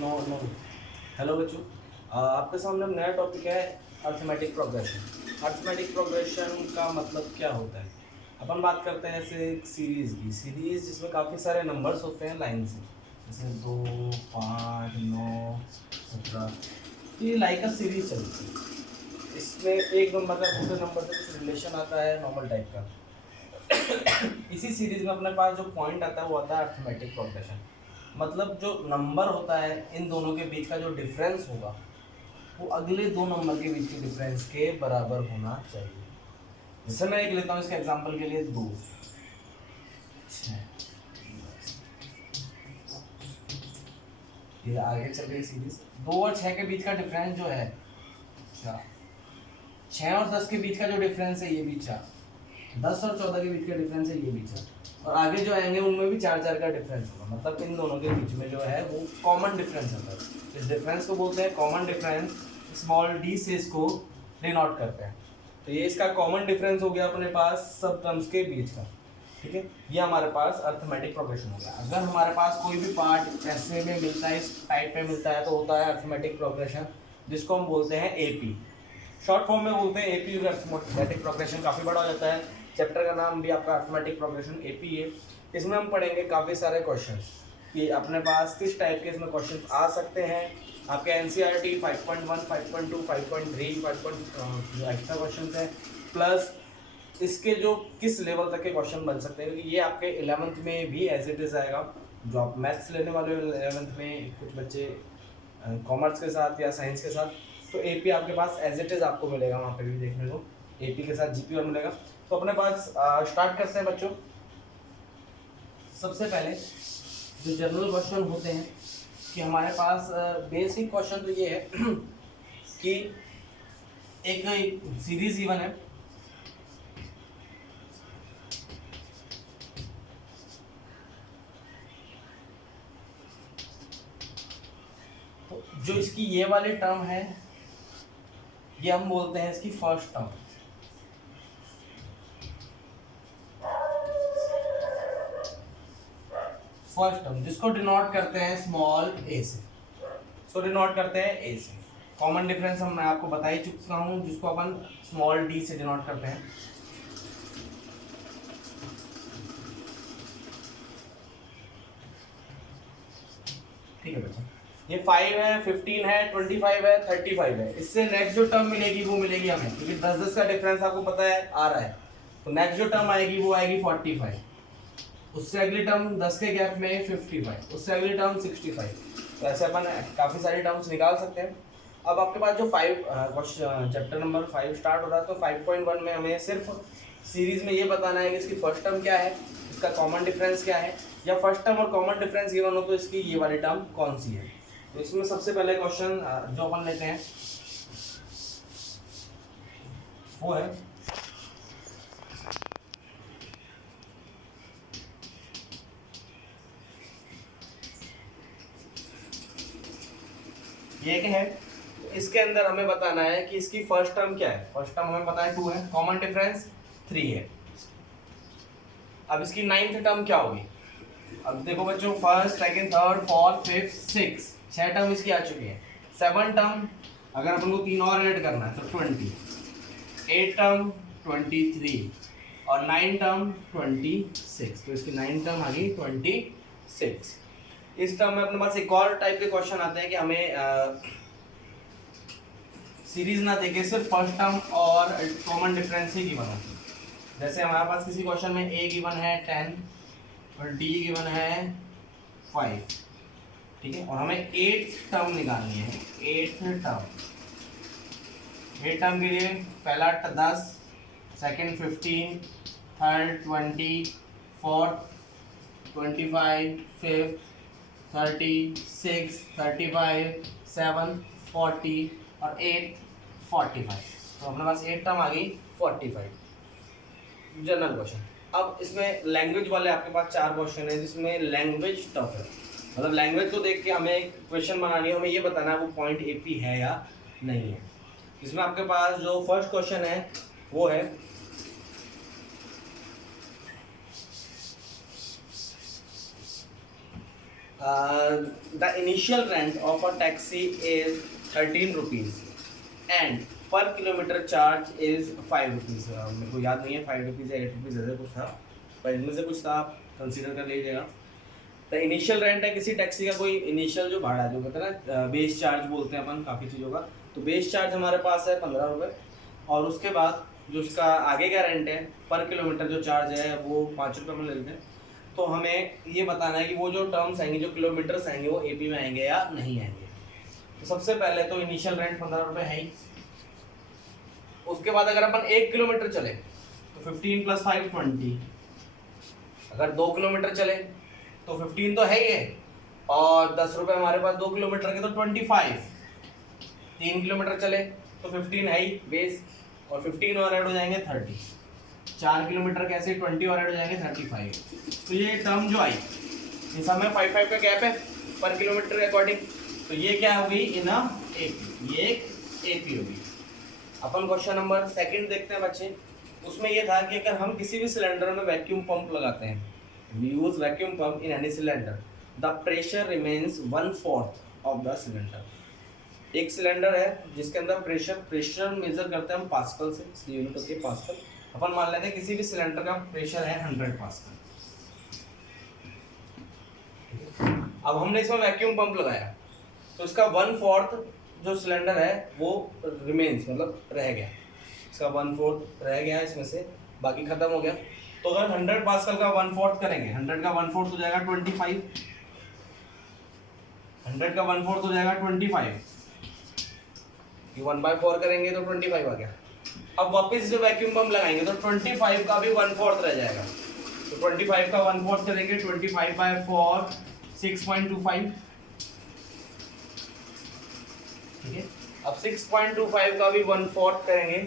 No no. Hello बच्चों, आपके सामने अब नया टॉपिक है अर्थमेटिक प्रोग्रेशन। अर्थमेटिक प्रोग्रेशन का मतलब क्या होता है? अपन बात करते हैं ऐसे एक सीरीज़ की, सीरीज़ जिसमें काफ़ी सारे नंबर्स होते हैं लाइन से, जैसे 2, 5, 9, 17। ये लाइक अ सीरीज चलती है। इसमें एक नंबर का दूसरे नंबर से कुछ रिलेशन आता है नॉर्मल टाइप का। इसी सीरीज में अपने पास जो पॉइंट आता है वो आता है अर्थमेटिक प्रोग्रेशन। मतलब जो नंबर होता है इन दोनों के बीच का जो डिफरेंस होगा वो अगले दो नंबर के बीच के डिफरेंस के बराबर होना चाहिए। जैसे मैं एक लेता हूँ इसके एग्जांपल के लिए 2, 6। ये आगे चल रही सीरीज 2 और 6 के बीच का डिफरेंस जो है 4। 6 और 10 के बीच का जो डिफरेंस है ये भी 4। 10 और 14 के बीच का डिफरेंस है ये भी 4। और आगे जो आएंगे उनमें भी 4 का डिफरेंस होगा। मतलब इन दोनों के बीच में जो है वो कॉमन डिफरेंस होता है। इस डिफरेंस को बोलते हैं कॉमन डिफरेंस। स्मॉल डी से इसको डिनोट करते हैं। तो ये इसका कॉमन डिफरेंस हो गया अपने पास सब टर्म्स के बीच का। ठीक है, ये हमारे पास अर्थमेटिक प्रोग्रेशन हो गया। अगर हमारे पास कोई भी पार्ट ऐसे में मिलता है, इस टाइप में मिलता है, तो होता है अर्थमेटिक प्रोग्रेशन, जिसको हम बोलते हैं एपी। शॉर्ट फॉर्म में बोलते हैं एपी। अर्थमेटिक प्रोग्रेशन काफ़ी बड़ा हो जाता है। चैप्टर का नाम भी आपका अर्थमेटिक प्रोग्रेशन एपी है। इसमें हम पढ़ेंगे काफ़ी सारे क्वेश्चंस कि अपने पास किस टाइप के इसमें क्वेश्चंस आ सकते हैं। आपके एनसीईआरटी 5.1, 5.2, 5.3, 5. एक्स्ट्रा क्वेश्चन है, प्लस इसके जो किस लेवल तक के क्वेश्चन बन सकते हैं, क्योंकि ये आपके 11th में भी एज इट इज़ आएगा। जो आप मैथ्स लेने वाले हो 11th में, कुछ बच्चे कॉमर्स के साथ या साइंस के साथ, तो एपी आपके पास एज इट इज़ आपको मिलेगा वहाँ पे भी देखने को। एपी के साथ जीपी और मिलेगा। तो अपने पास स्टार्ट करते हैं बच्चों। सबसे पहले जो जनरल क्वेश्चन होते हैं कि हमारे पास बेसिक क्वेश्चन तो ये है कि एक सीरीज गिवन है, तो जो इसकी ये वाली टर्म है ये हम बोलते हैं इसकी फर्स्ट टर्म। फर्स्ट टर्म जिसको डिनोट करते हैं स्मॉल ए से, इसको डिनोट करते हैं ए से। कॉमन डिफरेंस हम मैं आपको बता ही चुका हूं, जिसको अपन स्मॉल डी से डिनोट करते हैं। ठीक है बच्चा, ये 5 है, 15 है, 25 है, 35 है। इससे नेक्स्ट जो टर्म मिलेगी वो मिलेगी हमें, क्योंकि 10-10 का डिफरेंस आपको पता है आ रहा है, तो नेक्स्ट जो टर्म आएगी वो आएगी 45। उससे अगली टर्म 10 के गैप में 55, उससे अगली टर्म 65। तो ऐसे अपन काफ़ी सारी टर्म्स निकाल सकते हैं। अब आपके पास जो 5 चैप्टर नंबर 5 स्टार्ट हो रहा है, तो 5.1 में हमें सिर्फ सीरीज में ये बताना है कि इसकी फर्स्ट टर्म क्या है, इसका कॉमन डिफरेंस क्या है, या फर्स्ट टर्म और कॉमन डिफरेंस गिवन हो तो इसकी ये वाली टर्म कौन सी है। तो इसमें सबसे पहले क्वेश्चन जो अपन लेते हैं वो है ये क्या है। इसके अंदर हमें बताना है कि इसकी फर्स्ट टर्म क्या है। फर्स्ट टर्म हमें पता है 2 है, कॉमन डिफरेंस 3 है। अब इसकी 9th टर्म क्या होगी। अब देखो बच्चों, first, second, third, fourth, fifth, 6 6 term इसकी आ चुकी है। 7 टर्म अगर अपन को 3 और ऐड करना है तो 20। 8 टर्म 23 और 9 टर्म 26। तो इसकी 9 टर्म आ गई 26। इस टर्म में अपने पास एक और टाइप के क्वेश्चन आते हैं कि हमें सीरीज ना देके सिर्फ फर्स्ट टर्म और कॉमन डिफरेंस ही गिवन हो। जैसे हमारे पास किसी क्वेश्चन में ए गिवन है 10 और डी गिवन है 5, ठीक है, और हमें 8th टर्म निकालनी है। 8th टर्म, 8 टर्म के लिए पहला 10, सेकंड 15, थर्ड 20, फोर्थ 25, फिफ्थ 36, 35, 7, 40 और 8 45। तो अपने पास 8 टर्म आ गई 45। General question. अब इसमें लैंग्वेज वाले आपके पास 4 क्वेश्चन है, जिसमें लैंग्वेज टफ है। मतलब लैंग्वेज को देख के हमें एक क्वेश्चन बनानी है, हमें ये बताना है वो पॉइंट एपी है या नहीं है। इसमें आपके पास जो फर्स्ट क्वेश्चन है वो है the initial rent of a taxi is 13 rupees and पर किलोमीटर चार्ज इज 5 रुपीज़। मेरे को याद नहीं है 5 रुपीज़ या 8 रुपीज़ ऐसा कुछ था, पर इनमें से कुछ था, आप कंसिडर कर लीजिएगा। तो इनिशियल रेंट है किसी टैक्सी का, कोई इनिशियल जो भाड़ा जो कहते हैं ना, बेस चार्ज बोलते हैं अपन काफ़ी चीज़ों का, तो बेस चार्ज हमारे पास है 15 रुपये, और उसके बाद जो उसका आगे का रेंट है पर किलोमीटर जो चार्ज है वो 5 रुपये में ले लेते हैं। तो हमें ये बताना है कि वो जो टर्म्स आएंगे, जो किलोमीटर्स आएंगे, वो एपी में आएंगे या नहीं आएंगे। तो सबसे पहले तो इनिशियल रेंट 15 रुपये है ही। उसके बाद अगर अपन 1 किलोमीटर चले तो 15 + 5 20। अगर 2 किलोमीटर चले तो 15 तो है ही है, और 10 रुपये हमारे पास 2 किलोमीटर के तो 25। 3 किलोमीटर चले तो 15 है ही बेस, और 15 और ऐड हो जाएंगे 30। 4 किलोमीटर कैसे 20 और ऐड हो जाएंगे 35। तो ये टर्म जो आई, इस में 5 का गैप है पर किलोमीटर के अकॉर्डिंग, तो ये क्या होगी इन एपी, ये एक एपी होगी। अपन क्वेश्चन नंबर 2 देखते हैं बच्चे। उसमें ये था कि अगर हम किसी भी सिलेंडर में वैक्यूम पंप लगाते हैं, we use vacuum pump in any cylinder, the pressure remains 1/4 of the cylinder. एक सिलेंडर है जिसके अंदर प्रेशर मेजर करते हैं हम पास्कल से, इसकी यूनिट होती है पास्कल। अपन मान लेते हैं किसी भी सिलेंडर का प्रेशर है 100 पास्कल। अब हमने इसमें वैक्यूम पंप लगाया तो इसका 1/4 जो सिलेंडर है वो रिमेन्स, मतलब रह गया, इसका 1/4 रह गया इसमें से, बाकी खत्म हो गया। तो अगर 100 पास्कल का 1/4 करेंगे, 100 का 1/4 हो जाएगा 25, 100 का 1/4 हो जाएगा 25, 1/4 करेंगे तो 25 आ गया। अब वापस जो वैक्यूम पंप लगाएंगे तो 25 का भी 1/4 रह जाएगा, तो 25 का 1/4 करेंगे, 25/4 6.25, ठीक है। अब 6.25 का भी 1/4 करेंगे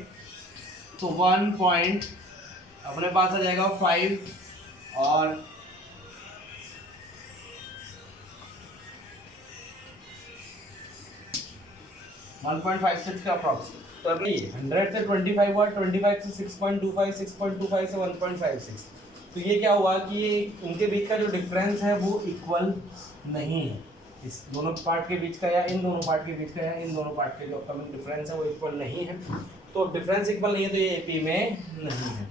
तो 1 पॉइंट अपने पास आ जाएगा 5, और 1.56 का अप्रॉक्स। तो अपनी 100 से 25 हुआ, 25 से 6.25, 6.25 से 1.56। तो ये क्या हुआ कि ये उनके बीच का जो डिफरेंस है वो इक्वल नहीं है, इस दोनों पार्ट के बीच का या इन दोनों पार्ट के बीच का या इन दोनों पार्ट के जो अपकमिंग डिफरेंस है वो इक्वल नहीं है। तो डिफरेंस इक्वल नहीं है तो ये एपी में नहीं है।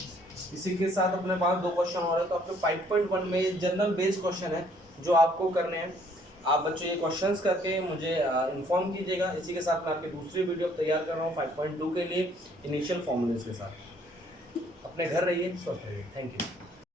इसी के साथ अपने पास 2 क्वेश्चन और है। तो आपके 5.1 में ये जनरल बेस्ड क्वेश्चन है जो आपको करने हैं। आप बच्चों ये क्वेश्चंस करके मुझे इन्फॉर्म कीजिएगा। इसी के साथ मैं आपकी दूसरी वीडियो तैयार कर रहा हूँ 5.2 के लिए इनिशियल फॉर्मूलेस के साथ। अपने घर रहिए, स्वस्थ रहिए। Thank you.